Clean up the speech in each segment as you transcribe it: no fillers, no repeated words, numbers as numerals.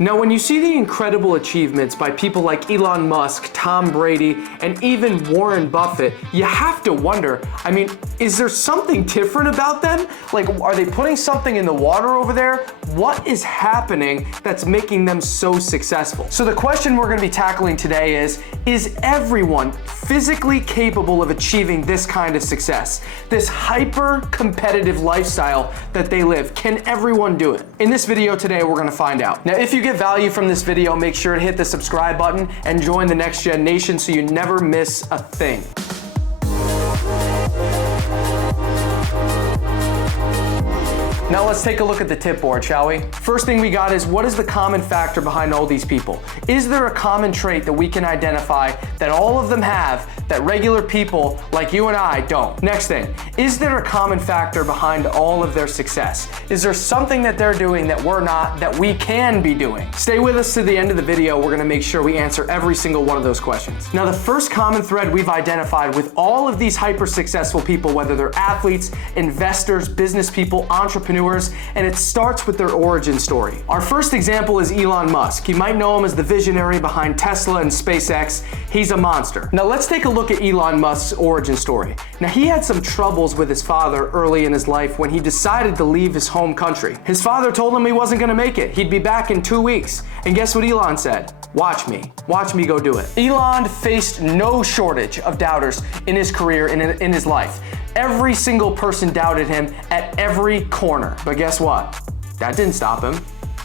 Now, when you see the incredible achievements by people like Elon Musk, Tom Brady, and even Warren Buffett, you have to wonder, I mean, is there something different about them? Like, are they putting something in the water over there? What is happening that's making them so successful? So the question we're gonna be tackling today is everyone physically capable of achieving this kind of success? This hyper-competitive lifestyle that they live, can everyone do it? In this video today, we're gonna find out. Now, if you get value from this video, make sure to hit the subscribe button and join the Next Gen Nation so you never miss a thing. Now let's take a look at the tip board, shall we? First thing we got is, what is the common factor behind all these people? Is there a common trait that we can identify that all of them have that regular people like you and I don't? Next thing, is there a common factor behind all of their success? Is there something that they're doing that we're not, that we can be doing? Stay with us to the end of the video. We're gonna make sure we answer every single one of those questions. Now, the first common thread we've identified with all of these hyper successful people, whether they're athletes, investors, business people, entrepreneurs, and it starts with their origin story. Our first example is Elon Musk. You might know him as the visionary behind Tesla and SpaceX. He's a monster. Now let's take a look at Elon Musk's origin story. Now, he had some troubles with his father early in his life when he decided to leave his home country. His father told him he wasn't gonna make it. He'd be back in 2 weeks. And guess what Elon said? Watch me go do it. Elon faced no shortage of doubters in his career, in his life. Every single person doubted him at every corner. But guess what? That didn't stop him.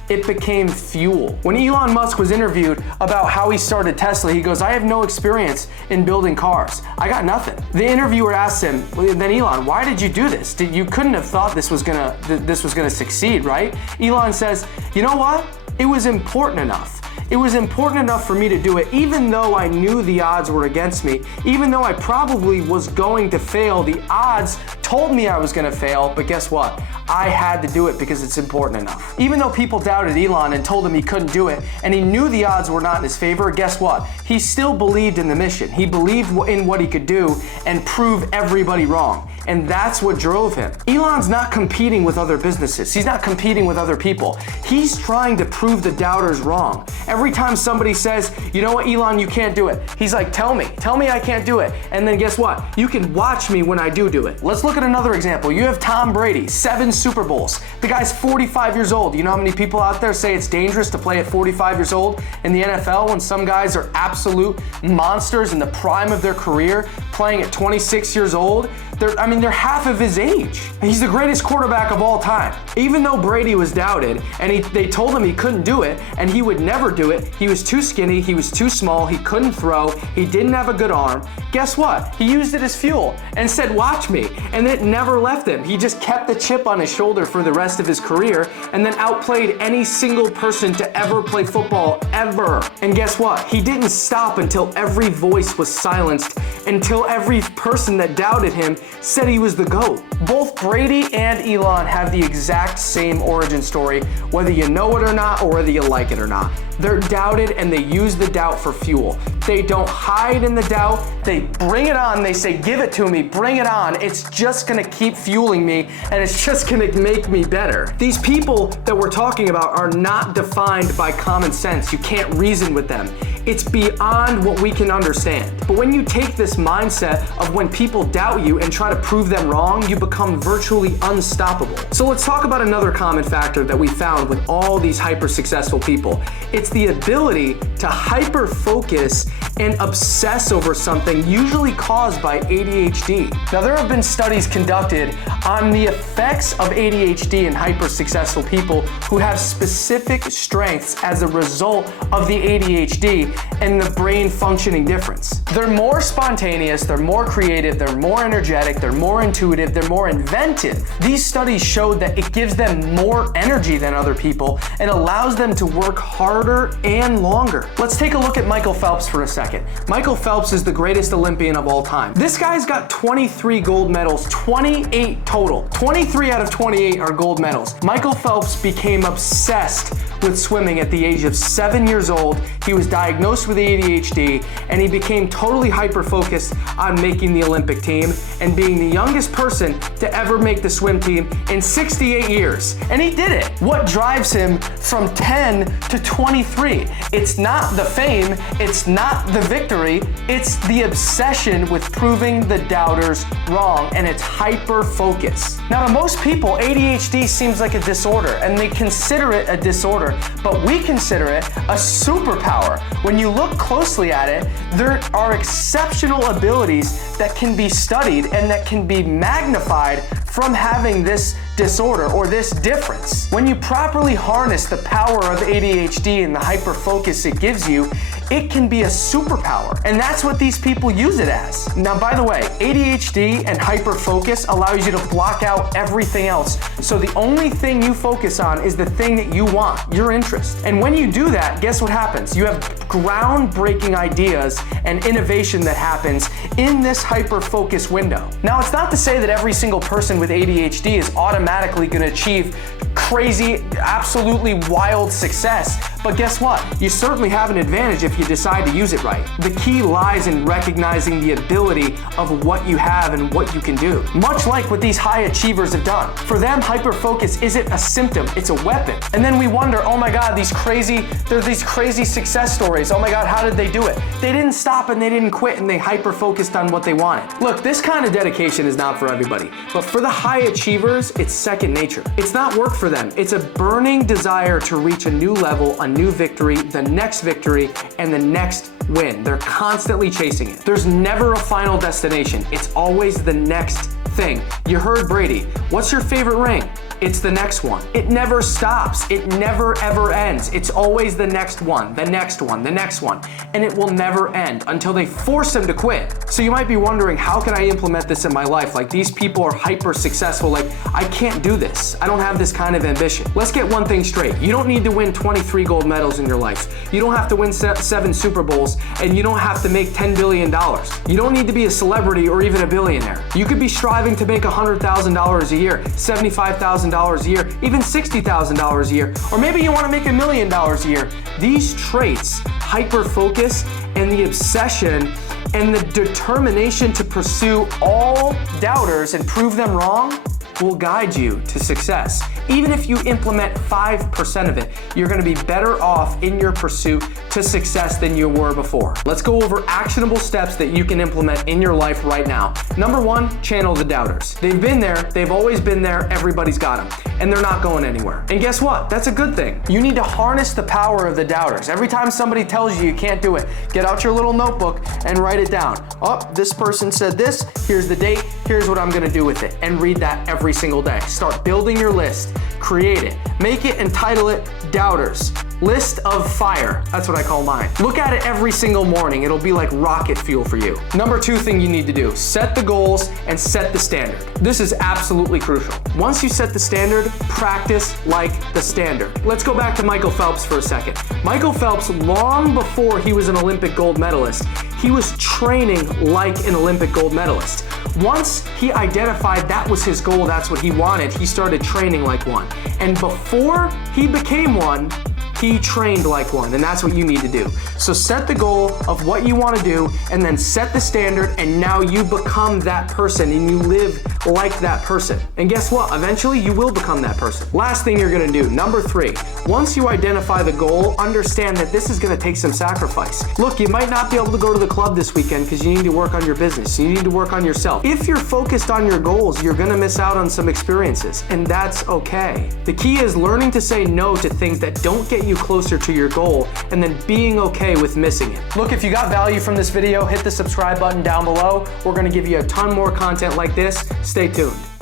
It became fuel. When Elon Musk was interviewed about how he started Tesla, he goes, I have no experience in building cars. I got nothing. The interviewer asked him, well, then Elon, why did you do this? You couldn't have thought this was gonna succeed, right? Elon says, you know what? It was important enough. It was important enough for me to do it, even though I knew the odds were against me, even though I probably was going to fail. The odds told me I was gonna fail, but guess what? I had to do it because it's important enough. Even though people doubted Elon and told him he couldn't do it, and he knew the odds were not in his favor, guess what? He still believed in the mission. He believed in what he could do and prove everybody wrong. And that's what drove him. Elon's not competing with other businesses. He's not competing with other people. He's trying to prove the doubters wrong. Every time somebody says, you know what, Elon, you can't do it, he's like, tell me I can't do it. And then guess what? You can watch me when I do it. Let's look at another example. You have Tom Brady, 7 Super Bowls. The guy's 45 years old. You know how many people out there say it's dangerous to play at 45 years old in the NFL when some guys are absolute monsters in the prime of their career, playing at 26 years old? They're half of his age. He's the greatest quarterback of all time. Even though Brady was doubted and they told him he couldn't do it and he would never do it, he was too skinny, he was too small, he couldn't throw, he didn't have a good arm. Guess what? He used it as fuel and said, watch me. And it never left him. He just kept the chip on his shoulder for the rest of his career and then outplayed any single person to ever play football, ever. And guess what? He didn't stop until every voice was silenced, until every person that doubted him said he was the GOAT. Both Brady and Elon have the exact same origin story, whether you know it or not or whether you like it or not. They're doubted and they use the doubt for fuel. They don't hide in the doubt, they bring it on, they say, give it to me, bring it on. It's just gonna keep fueling me and it's just gonna make me better. These people that we're talking about are not defined by common sense. You can't reason with them. It's beyond what we can understand. But when you take this mindset of when people doubt you and try to prove them wrong, you become virtually unstoppable. So let's talk about another common factor that we found with all these hyper successful people. It's the ability to hyper focus and obsess over something, usually caused by ADHD. Now, there have been studies conducted on the effects of ADHD in hyper successful people who have specific strengths as a result of the ADHD and the brain functioning difference. They're more spontaneous, they're more creative, they're more energetic, they're more intuitive, they're more inventive. These studies showed that it gives them more energy than other people and allows them to work harder and longer. Let's take a look at Michael Phelps for a second. second. Michael Phelps is the greatest Olympian of all time. This guy's got 23 gold medals, 28 total. 23 out of 28 are gold medals. Michael Phelps became obsessed with swimming at the age of 7 years old. He was diagnosed with ADHD, and he became totally hyper-focused on making the Olympic team and being the youngest person to ever make the swim team in 68 years. And he did it. What drives him from 10 to 23? It's not the fame, it's not the victory, it's the obsession with proving the doubters wrong, and it's hyper-focus. Now, to most people, ADHD seems like a disorder, and they consider it a disorder, but we consider it a superpower. When you look closely at it, there are exceptional abilities that can be studied and that can be magnified from having this disorder or this difference. When you properly harness the power of ADHD and the hyperfocus it gives you, it can be a superpower. And that's what these people use it as. Now, by the way, ADHD and hyperfocus allows you to block out everything else. So the only thing you focus on is the thing that you want, your interest. And when you do that, guess what happens? You have groundbreaking ideas and innovation that happens in this hyperfocus window. Now, it's not to say that every single person with ADHD is automatically going to achieve crazy, absolutely wild success. But guess what? You certainly have an advantage if you decide to use it right. The key lies in recognizing the ability of what you have and what you can do. Much like what these high achievers have done. For them, hyperfocus isn't a symptom, it's a weapon. And then we wonder, oh my God, there's these crazy success stories. Oh my God, how did they do it? They didn't stop and they didn't quit and they hyper-focused on what they wanted. Look, this kind of dedication is not for everybody, but for the high achievers, it's second nature. It's not work for them. It's a burning desire to reach a new level, a new victory, the next victory, and the next win. They're constantly chasing it. There's never a final destination. It's always the next thing. You heard Brady. What's your favorite ring? It's the next one. It never stops. It never ever ends. It's always the next one, the next one, the next one. And it will never end until they force them to quit. So you might be wondering, how can I implement this in my life? Like, these people are hyper successful. Like, I can't do this. I don't have this kind of ambition. Let's get one thing straight. You don't need to win 23 gold medals in your life. You don't have to win 7 Super Bowls, and you don't have to make $10 billion. You don't need to be a celebrity or even a billionaire. You could be striving to make $100,000 a year, $75,000 a year, even $60,000 a year, or maybe you want to make $1 million a year. These traits, hyper-focus and the obsession and the determination to pursue all doubters and prove them wrong, will guide you to success. Even if you implement 5% of it, you're going to be better off in your pursuit to success than you were before. Let's go over actionable steps that you can implement in your life right now. Number 1, channel the doubters. They've been there, they've always been there, everybody's got them, and they're not going anywhere. And guess what? That's a good thing. You need to harness the power of the doubters. Every time somebody tells you you can't do it, get out your little notebook and write it down. Oh, this person said this, here's the date, here's what I'm gonna do with it, and read that every single day. Start building your list, create it, make it and title it Doubters. List of fire. That's what I call mine. Look at it every single morning. It'll be like rocket fuel for you. Number 2 thing you need to do, set the goals and set the standard. This is absolutely crucial. Once you set the standard, practice like the standard. Let's go back to Michael Phelps for a second. Michael Phelps, long before he was an Olympic gold medalist, he was training like an Olympic gold medalist. Once he identified that was his goal, that's what he wanted, he started training like one. And before he became one, he trained like one, and that's what you need to do. So set the goal of what you want to do, and then set the standard, and now you become that person, and you live like that person. And guess what? Eventually, you will become that person. Last thing you're gonna do, number 3. Once you identify the goal, understand that this is gonna take some sacrifice. Look, you might not be able to go to the club this weekend because you need to work on your business. You need to work on yourself. If you're focused on your goals, you're gonna miss out on some experiences, and that's okay. The key is learning to say no to things that don't get you closer to your goal, and then being okay with missing it. Look, if you got value from this video, hit the subscribe button down below. We're gonna give you a ton more content like this. Stay tuned.